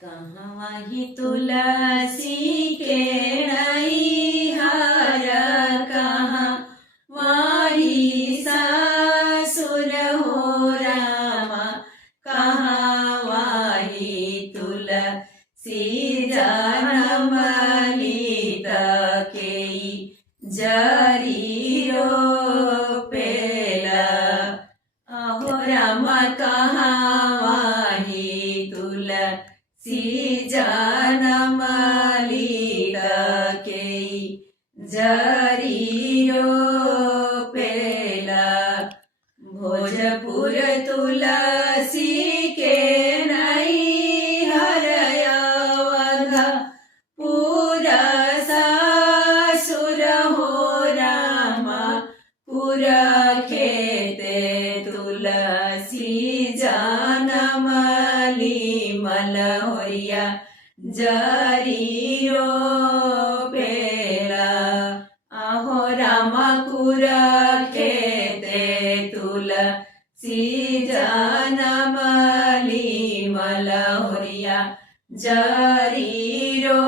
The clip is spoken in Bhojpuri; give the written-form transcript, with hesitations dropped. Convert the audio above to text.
कहवाही तुलसी के नैहर, कहाँ वाही सासुर हो रामा, कहाँ वाही तुलसी जनम लीत केई जरी रोपेला। अहो रामा कहाँ वाही तुलसी जनम लीत केई जरी रोपेला। भोजपुर तुलसी के नैहर, अवधपुर सासुर हो रामा, पुर खेते तुलसी जनम ली मलहोरिया जरी रोपेला। अहो रामा पुर खेते तुलसी जनम ली मलहोरिया जरी रो